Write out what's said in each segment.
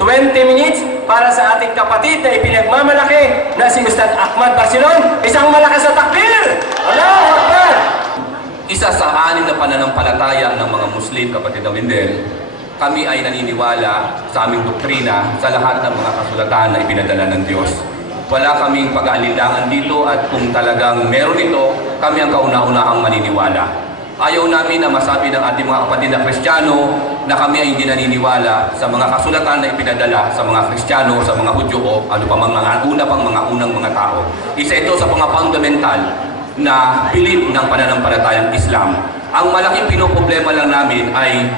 20 minutes para sa ating kapatid na ipinagmamalaki na si Ustad Ahmad Barsilon. Isang malakas na takbir! Allahu Akbar! Isa sa 6 na pananampalataya ng mga Muslim, kapatid na Wendel, kami ay naniniwala sa aming doktrina sa lahat ng mga kasulatan na ipinadala ng Diyos. Wala kaming pag-aalinlangan dito at kung talagang meron ito, kami ang kauna-unahang maniniwala. Ayaw namin na masabi ng ating mga kapatid na Kristiyano na kami ay hindi naniniwala sa mga kasulatan na ipinadala sa mga Kristiyano, sa mga Hudyo o ano pa mga unang mga tao. Isa ito sa mga fundamental na belief ng pananampalatayang Islam. Ang malaking pinoproblema lang namin ay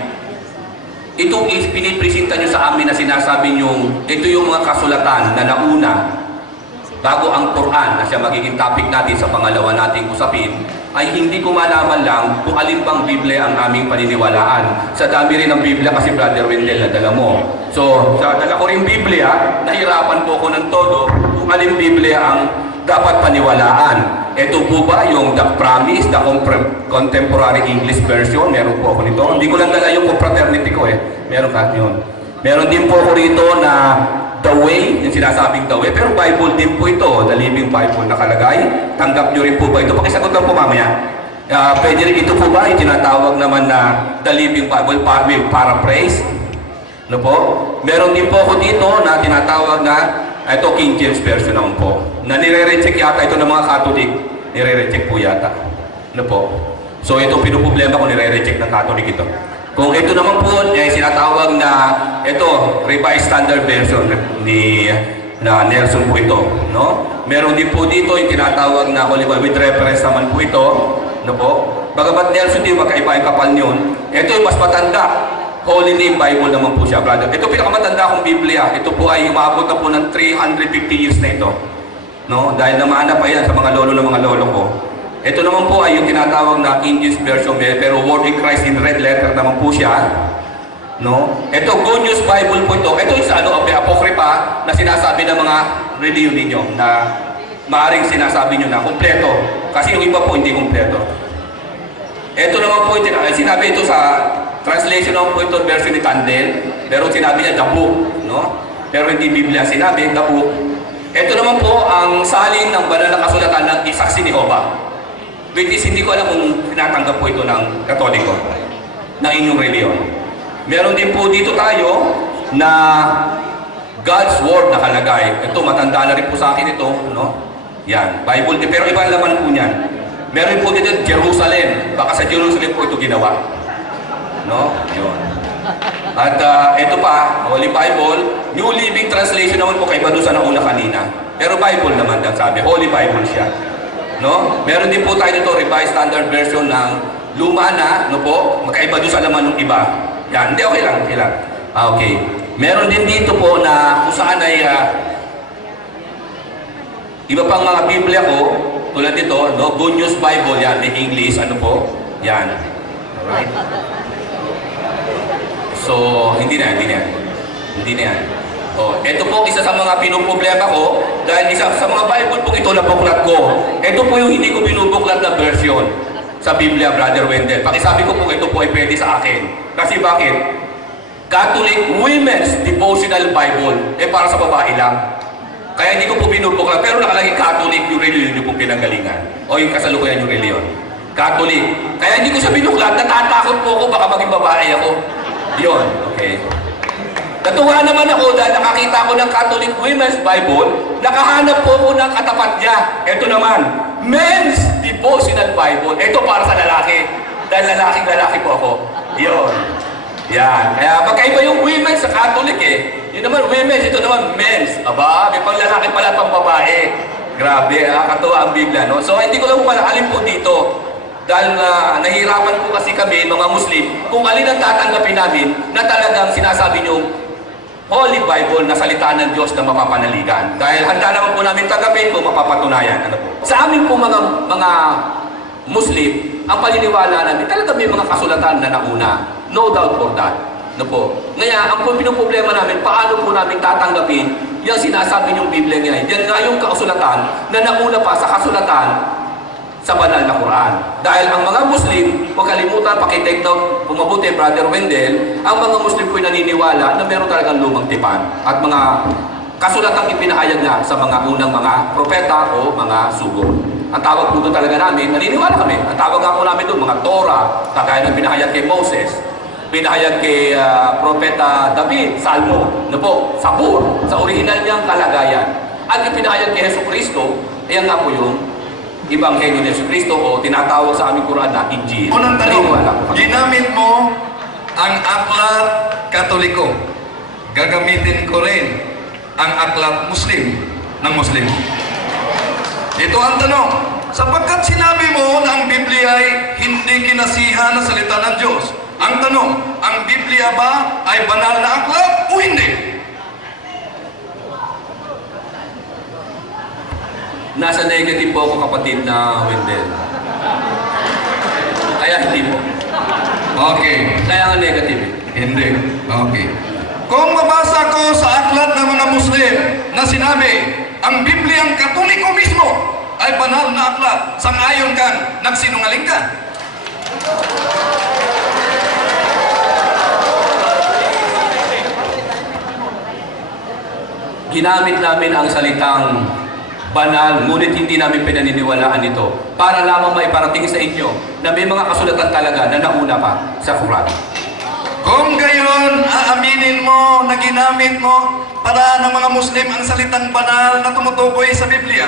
itong pinipresenta nyo sa amin na sinasabi nyo, ito yung mga kasulatan na nauna bago ang Quran na siya magiging topic natin sa pangalawa nating usapin, ay hindi ko malaman lang kung alin pang Biblia ang aming paniniwalaan. Sa dami rin ng Biblia kasi Brother Wendel na dala mo. So, sa dala ko rin Biblia, nahirapan po ko ng todo kung alin Biblia ang dapat paniwalaan. Ito po ba yung The Promise, the Contemporary English Version? Meron po ako nito. Hindi ko lang dala yung confraternity ko Meron ka yun. Meron din po ako rito na The Way, yung sinasabing The Way, pero Bible din po ito, The Living Bible nakalagay. Tanggap nyo rin po ba ito? Pakisagot lang po mamaya. Pwede rin ito po ba, yung tinatawag naman na The Living Bible with Paraphrase? Ano po? Meron din po ako dito na tinatawag na, ito King James Version naman po, na nire-recheck yata ito ng mga Catholic. Nire-recheck po yata. Ano po? So ito pinuproblema kung nire-recheck ng Catholic ito. Kung ito naman po, sinatawag na ito, Revised Standard Version ni Nelson po ito. No? Meron din po dito yung tinatawag na Holy Bible with reference naman po ito. No po? Bagamat Nelson din magkaiba yung kapal yun. Ito yung mas matanda. Holy Name Bible naman po siya, brother. Ito pinakamatanda kong Biblia. Ito po ay umabot na po ng 350 years na ito. No? Dahil namaana pa yan sa mga lolo ng mga lolo ko. Ito naman po ay yung tinatawag na King James Version, pero Word in Christ in red letter naman po siya. No? Ito, Good News Bible po ito. Ito yung sa apocrypha na sinasabi ng mga religion ninyo na maaaring sinasabi nyo na kompleto. Kasi yung iba po hindi kompleto. Ito naman po yung sinabi ito sa translation naman po ito, version ni Tandel, pero sinabi niya the book. No? Pero hindi Biblia sinabi, the book. Ito naman po ang salin ng banal na kasulatan ng Isaksi ni Jehovah. Which is, hindi ko alam kung tinatanggap po ito ng Katoliko, ng inyong reliyon. Meron din po dito tayo na God's Word nakalagay. Ito, matanda na rin po sa akin ito. No? Yan, Bible. Pero iba naman po niyan. Meron po dito Jerusalem. Baka sa Jerusalem po ito ginawa. No? Yun. At ito pa, Holy Bible. New Living Translation naman po, kaiba doon sa nauna kanina. Pero Bible naman ang sabi. Holy Bible siya. No? Meron din po tayo dito, Revised Standard Version ng luma na, no po, magkaiba doon sa laman ng iba. Yan, hindi, okay lang, okay lang. Okay. Meron din dito po na kung saan ay iba pang mga Biblia ko, tulad dito, no? Good News Bible, yan, in English, ano po, yan. Alright. So, hindi na yan. Oh, ito po isa sa mga pinuproblema ko dahil isa sa mga Bible po ito na buklat ko. Ito po yung hindi ko binubuklat na version sa Biblia, Brother Wendel. Pakisabi ko po ito po ay pwede sa akin. Kasi bakit? Catholic Women's Devotional Bible. Para sa babae lang. Kaya hindi ko po binubuklat. Pero nakalagay Catholic yung reliyon yung po pinanggalingan. O yung kasalukuyan yung reliyon. Catholic. Kaya hindi ko siya binuklat. Natatakot po ako baka maging babae ako. Yun. Okay. Natuwa naman ako dahil nakakita ko ng Catholic Women's Bible, nakahanap po ako ng katapat niya. Ito naman, Men's Devotional Bible. Ito para sa lalaki. Dahil lalaki po ako. Yun. Yan. Kaya magkaiba yung women sa Catholic Yun naman women's, ito naman men's. Aba, may pang lalaki pala pang babae. Grabe, katuwa ang Biblia, no? So, hindi ko lang pala alin po dito. Dahil nahirapan po kasi kami, mga Muslim, kung alin ang tatanggapin namin na talagang sinasabi nyo Holy Bible na salita ng Diyos na mapapanaligan. Dahil handa naman po namin tanggapin kung mapapatunayan. Ano po? Sa amin po mga Muslim, ang paniniwala namin, talaga may mga kasulatan na nauna. No doubt for that. Ano po? Ngayon, ang pinoproblema namin, paano po namin tatanggapin yung sinasabi niyong Biblia niya. Yan nga yung kasulatan na nauna pa sa kasulatan sa banal na Quran. Dahil ang mga Muslim, huwag kalimutan, pakitake down, kung mabuti, Brother Wendell, ang mga Muslim ko'y naniniwala na meron talagang lumang tipan at mga kasulatang ipinahayag na sa mga unang mga propeta o mga sugo. Ang tawag po doon talaga namin, naniniwala kami. Ang tawag nga po namin doon, mga Torah, kagaya ng pinahayag kay Moses, pinahayag kay Propeta David, Salmo, na po, Sabur, sa original niyang kalagayan. At yung pinahayag kay Hesus Kristo, ayan nga po yung Ebanghelyo ni Hesus Kristo o tinatawag sa aming Quran na Injil. Unang tanong, ginamit mo ang aklat Katoliko. Gagamitin ko rin ang aklat Muslim ng Muslim. Ito ang tanong. Sapagkat sinabi mo na ang Biblia ay hindi kinasihan na salita ng Diyos. Ang tanong, ang Biblia ba ay banal na aklat o hindi? Nasa negative po ako, kapatid na Wendell. Kaya hindi po. Okay. Kaya nga negative eh. Hindi. Okay. Kung mabasa ko sa aklat ng mga Muslim na sinabi, ang Bibliang Katoliko mismo ay banal na aklat, sang-ayon ka, nagsinungaling ka. Ginamit namin ang salitang banal, ngunit hindi namin pinaniniwalaan ito para lamang may parating sa inyo na may mga kasulatan talaga na nauna pa sa Quran. Kung gayon, aaminin mo na ginamit mo para ng mga Muslim ang salitang banal na tumutukoy sa Biblia.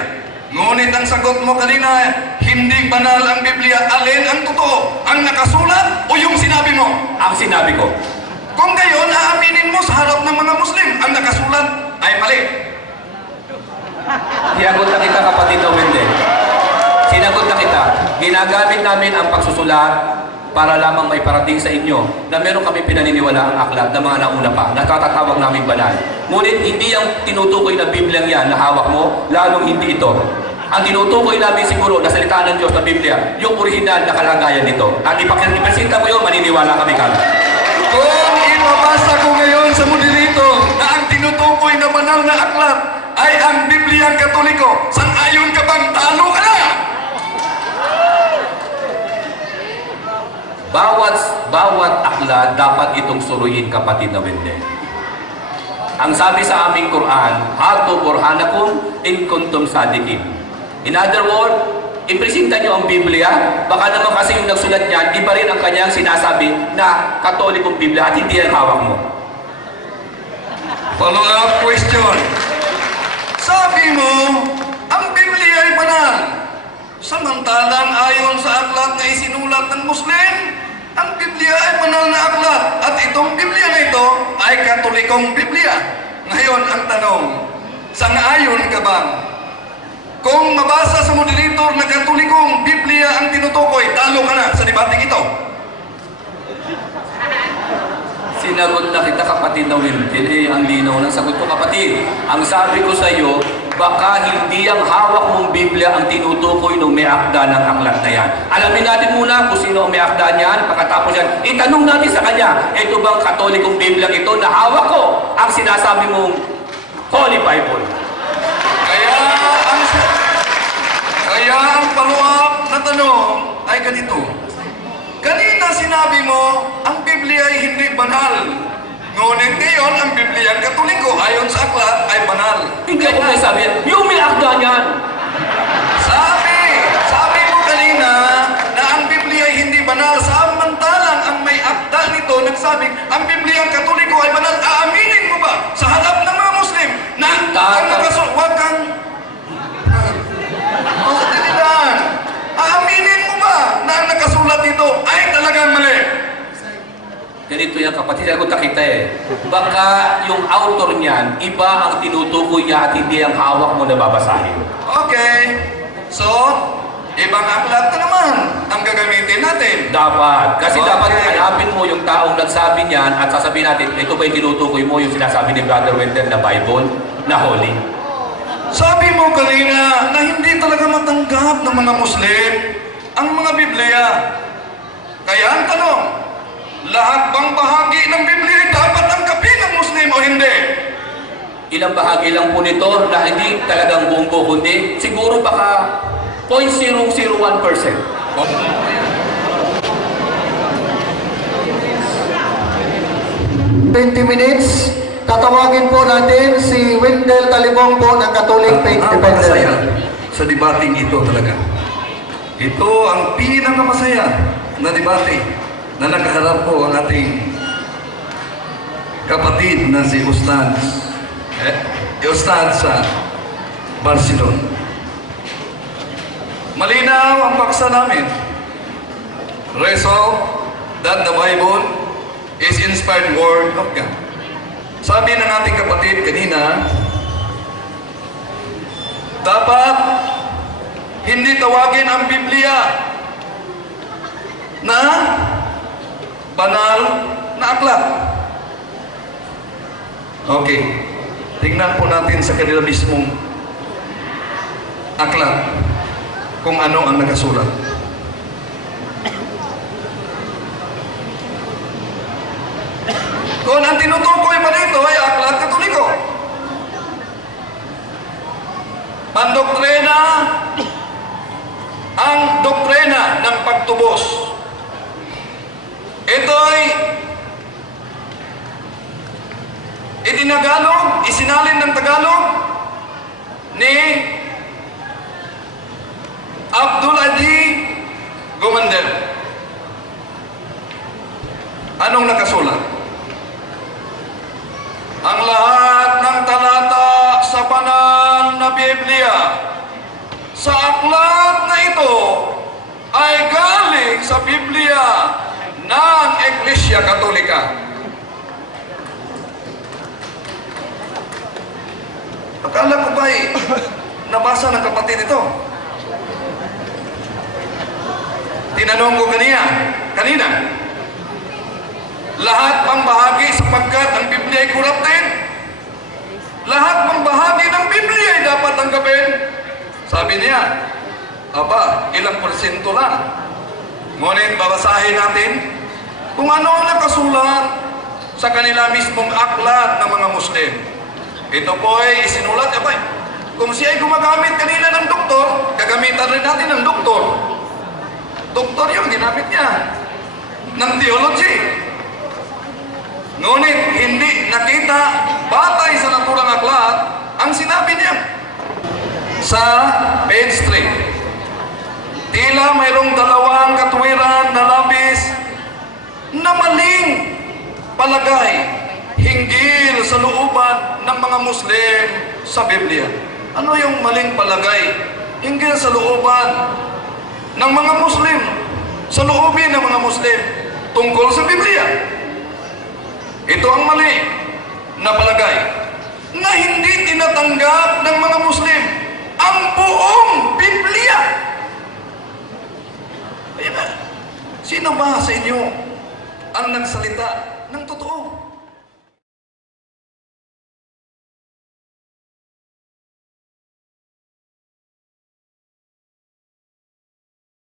Ngunit ang sagot mo kanina, hindi banal ang Biblia. Alin ang totoo? Ang nakasulat o yung sinabi mo? Ang sinabi ko, Kung gayon, aaminin mo sa harap ng mga Muslim ang nakasulat ay mali. sinagot na kita, kapatid na Wendell. Sinagot na kita. Ginagamit namin ang pagsusulat para lamang may parating sa inyo na meron kami pinaniniwala ang aklat na mga nauna pa, natatatawag namin banal. Ngunit hindi ang tinutukoy na Biblia yan na hawak mo, lalong hindi ito. Ang tinutukoy namin siguro na salita ng Diyos na Biblia, yung original na kalagayan nito. At ipapresenta mo yun, maniniwala kami kami. Kung ipabasa ko ngayon sa moderator na ang tinutukoy na banal na aklat ay ang Bibliang Katoliko, sang-ayon ka bang talo ka na? Bawat aklat dapat itong suruyin, kapatid na Wendell. Ang sabi sa aming Quran, Hatu burhanakum in kuntum sadiqin. In other words, ipresenta nyo ang Biblia, baka naman kasi yung nagsulat niyan, iba rin ang kanyang sinasabi na Katolikong Biblia at hindi ang hawak mo. Follow-up question. Sabi mo, ang Biblia ay banal. Samantalang ayon sa aklat na isinulat ng Muslim, ang Biblia ay banal na aklat at itong Biblia na ito ay Katolikong Biblia. Ngayon ang tanong, sang-ayon ka bang? Kung mabasa sa moderator na Katolikong Biblia ang tinutukoy, talo ka na sa debating ito. Sinagot na kita, kapatid na Wendell. Ang linaw ng sagot ko, kapatid. Ang sabi ko sa iyo, baka hindi ang hawak mong Biblia ang tinutukoy ng may akda ng aklat na yan. Alamin natin muna kung sino ang may akda niyan. Pagkatapos yan, itanong natin sa kanya, ito bang Katolikong Biblia ito na hawak ko ang sinasabi mong Holy Bible? Kaya ang follow-up na tanong ay ganito. Kanina sinabi mo, ang Biblia ay hindi banal. Ngunit ngayon, ang Biblia ang Katoliko ayon sa aklat ay banal. Hindi ako may sabi, yung may akda niyan. Sabi mo kanina na ang Biblia ay hindi banal. Samantalang ang may akda nito nagsabi, ang Biblia ang Katoliko ay banal. Aaminin mo ba sa harap ng mga Muslim na ang nakasulat kang... Aaminin mo ba na ang nakasulat dito ay talagang mali? Ganito yan, kapatid. Ako takita eh. Baka yung author niyan, iba ang tinutukoy niya at hindi ang hawak mo na babasahin. Okay. So, ibang aklat na naman ang gagamitin natin. Dapat. Kasi Okay. dapat hanapin mo yung taong nagsabi niyan at sasabihin natin, ito ba yung tinutukoy mo yung sinasabi ni Brother Wendell na Bible, na Holy? Sabi mo kanina na hindi talaga matanggap ng mga Muslim ang mga Biblia. Kaya ang tanong, lahat bang bahagi ng Biblia ay dapat tanggapin ng Muslim o hindi? Ilang bahagi lang po nito na hindi talagang buong kundi siguro baka 0.001%. 20 minutes, tatawagin po natin si Wendell Talibong po ng Catholic Faith Napakasaya Defender. sa debating ito talaga. Ito ang pinakamasaya na debate na nakaharap po ang ating kapatid na si Ustad sa Barcelona. Malinaw ang paksa namin. Resolve that the Bible is inspired word of God. Sabi ng ating kapatid kanina, dapat hindi tawagin ang Biblia na banal na aklat. Okay. Tingnan po natin sa kanila mismong aklat kung ano ang nakasulat. Kung ang tinutukoy pa dito ay aklat Katoliko. Pandoktrina, ang doktrina ng pagtubos. Ito'y itinagalog, isinalin ng Tagalog ni Abdul Adi Gumandel. Anong nakasulat? Ang lahat ng talata sa banal na Biblia sa aklat na ito ay galing sa Biblia ng Iglesia Katolika. Akala ko ba'y nabasa ng kapatid ito? Tinanong ko kanina, lahat pang bahagi sapagkat ang Biblia ay corrupted, lahat pang bahagi ng Biblia ay dapat tanggapin. Sabi niya, aba, ilang porsyento lang. Ngunit babasahin natin kung ano ang nakasulat sa kanila mismong aklat ng mga Muslim. Ito po ay isinulat, abay, kung siya ay gumagamit kanina ng doktor, gagamitan rin natin ng doktor. Doktor yung ginamit niya ng theology. Ngunit hindi nakita batay sa naturang aklat ang sinabi niya. Sa page 3, tila mayroong dalawang katuwiran na labis na maling palagay hinggil sa looban ng mga Muslim sa Biblia. Ano yung maling palagay hinggil sa looban ng mga Muslim, sa loobin ng mga Muslim tungkol sa Biblia? Ito ang mali na palagay na hindi tinatanggap ng mga Muslim ang buong Biblia. Ayan na. Sino ba sa inyo ang nagsalita ng totoo?